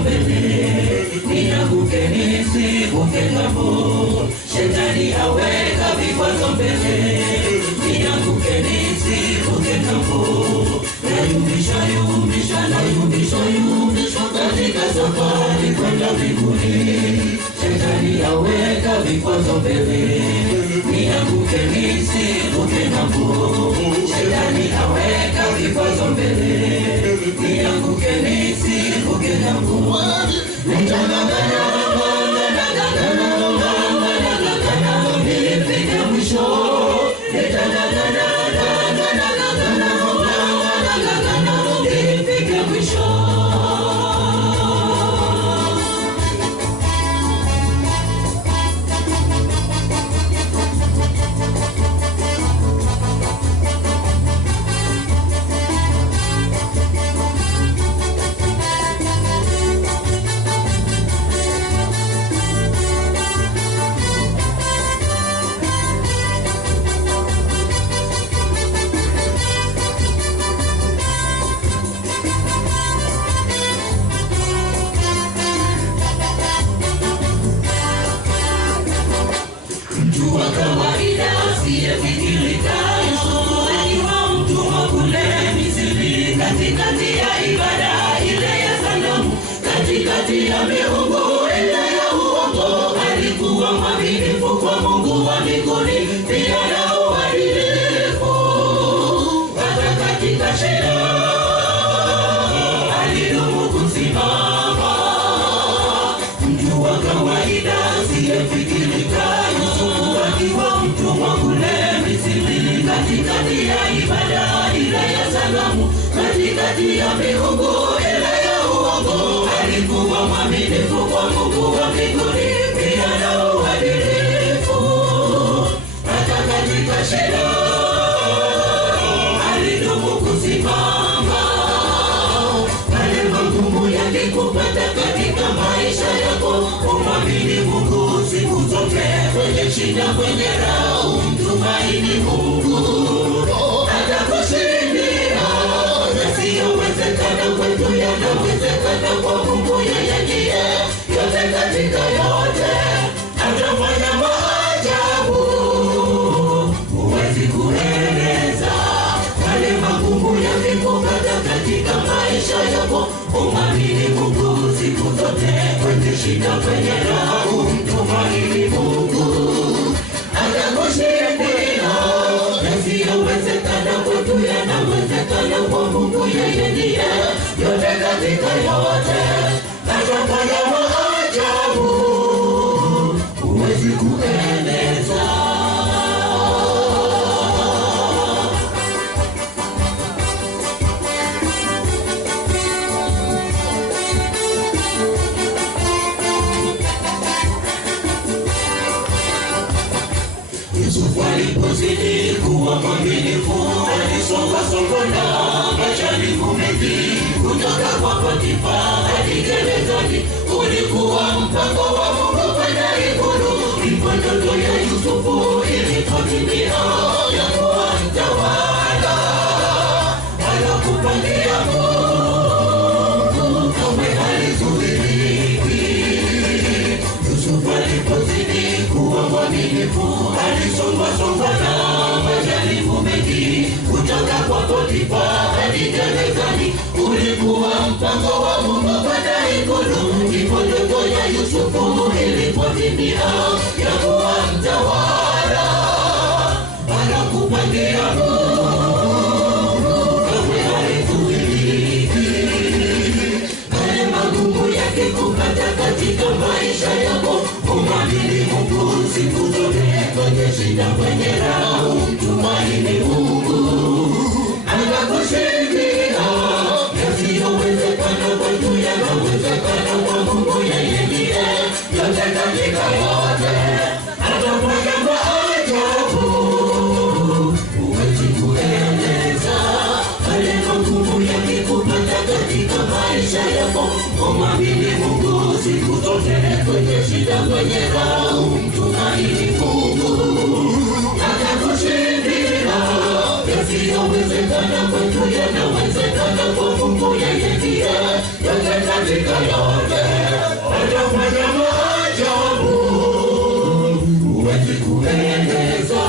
mbele, nianguke nisivuke ng'ambo. Shetani aweka vikwazo mbele, nianguke nisivuke ng'ambo. Nayumbishwa katika safari kwenda mbinguni. Shetani aweka vikwazo mbele, nianguke nisivuke ng'ambo. Shetani aweka vikwazo mbele, nianguke nisivuke ng'ambo. Nilifike mwisho, nilifike mwisho. Mtu wa kawaida asiyefikirika, Yusufu akiwa mtumwa kule Misri, katikati ya ibada ile ya sanamu, katikati ya miungu ile ya uongo, alikuwa mwaminifu kwa Mungu wa mbinguni, pia na uadilifu. Hata katika shida alidumu kusimama. Mtu wa kawaida asiyefikirika, akiwa mtumwa kule Misri, katikati ya ibada ile ya sanamu, katikati ya miungu ile ya uongo, alikuwa mwaminifu kwa Mungu wa mbinguni, pia na uadilifu. Hata katika shida alidumu kusimama. Yale magumu yakikupata katika maisha yako, umwamini Mungu siku zote. Kwenye shida, kwenye raha, umtumaini Mungu, atakushindia. Yasiyowezekana kwetu yanawezekana kwa Mungu. Yeye ndiye yote katika yote, atafanya maajabu huwezi kueleza. Yale magumu yakikupata katika maisha yako, umwamini Mungu siku zote. Kwenye shida, kwenye raha, umtumaini Mungu, atakushindia. Yasiyowezekana kwetu yanawezekana kwa Mungu. Yeye ndiye yote katika yote, atafanya maajabu huwezi kueleza. Yusufu alipozidi kuwa mwaminifu, alisonga na majaribu mengi, kutoka kwa Potifa hadi gerezani. Ulikuwa mpango wa Mungu kwenda ikulu, ndipo ndoto ya Yusufu ilipotimia, ya kuwa mtawala. Alokupangia Mungu kamwe halizuiliki. Yusufu alipozidi kuwa mwaminifu, alisonga na majaribu mengi, kutoka kwa Potifa hadi gerezani. Ulikuwa mpango wa Mungu kwenda ikulu, ndipo ndoto ya Yusufu ilipotimia, ya kuwa mtawala. Anakupangia Mungu kamwe halizuiliki. Yale magumu yakikupata katika maisha yako, umwamini Mungu siku zote. Kwenye shida, kwenye raha, umtumaini Mungu, atakushindia. Yasiyowezekana kwetu yanawezekana kwa Mungu. Yeye ndiye yote katika yote, atafanya maajabu huwezi kueleza. Yale magumu yakikupata katika maisha yako, umwamini Mungu siku zote. Kwenye shida, kwenye raha, umtumaini Mungu, atakushindia. Yasiyowezekana kwetu yanawezekana kwa Mungu. Yeye ndiye yote katika yote, atafanya maajabu. Huwezi kueleza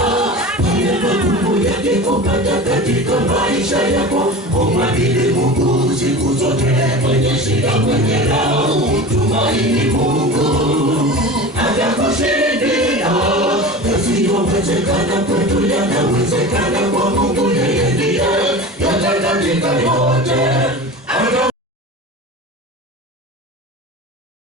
yale magumu yakikupata katika maisha yako. Umwamini Mungu siku zote, kwenye shida, kwenye raha, tumaini Mungu atakushindia. Yasiyowezekana kwetu yanawezekana kwa Mungu, yeye ndiye yote katika yote.